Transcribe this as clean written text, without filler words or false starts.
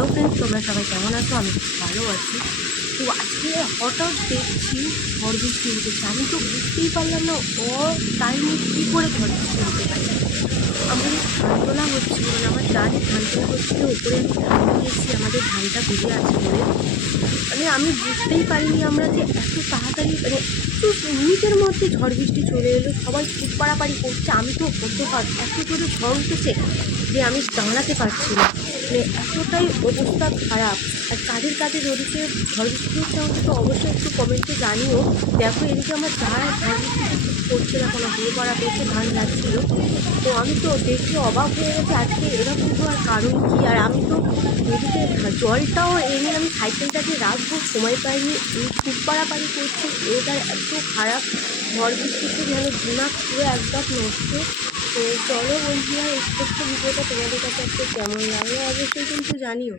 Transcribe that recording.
Hello friends, তোমরা সবাই কেমন আছো? আমি খুব ভালো আছি। তো আজকে হঠাৎ দেখছি ঝড় বৃষ্টি উঠেছে। আমি তো বুঝতেই পারলাম না টাইমে কী করে ঝড় বৃষ্টি হতে পারে। আমাদের ধান তোলা হচ্ছিল, মানে আমার জানি ধান তোলা হচ্ছিল, ওপরে আমি ধান দিয়েছি আমাদের ধানটা ভিজে আছে বলে। মানে আমি বুঝতেই পারিনি আমরা যে এত তাড়াতাড়ি, মানে একটু মিনিটের মধ্যে ঝড় বৃষ্টি চলে এলো। সবাই খুব পাড়াপাড়ি করছে, আমি তো হতবাক, এত জোরে ঝড় উঠেছে যে আমি দাঁড়াতে পারছি না। মানে এতটাই অবস্থা খারাপ। আর কাদের কাদের ওদিকে ঝড় বৃষ্টি হচ্ছে আমাকে তো অবশ্যই একটু কমেন্টে জানিও। দেখো এদিকে আমার যারা ঝড় বৃষ্টিতে কিছু করছে না, কোনো বিয়ে করা পেয়েছে ধান যাচ্ছিল। তো আমি তো দেখে অবাক হয়ে গেছি, আজকে এরকম হওয়ার কারণ কি। আর আমি তো এদিকে জলটাও এনে আমি সাইকেলটাকে রাখবো, সময় পাইনি। এই খুব পাড়াপাড়ি করছে, ওয়েদার এত খারাপ, ঝড় বৃষ্টিতে যেন দিমাগ পুরো একদম নষ্ট। তো চলো বন্ধুরা, এই ছোট্ট ভিডিওটা তোমাদের কাছে আজকে কেমন লাগলো অবশ্যই কিন্তু জানিও।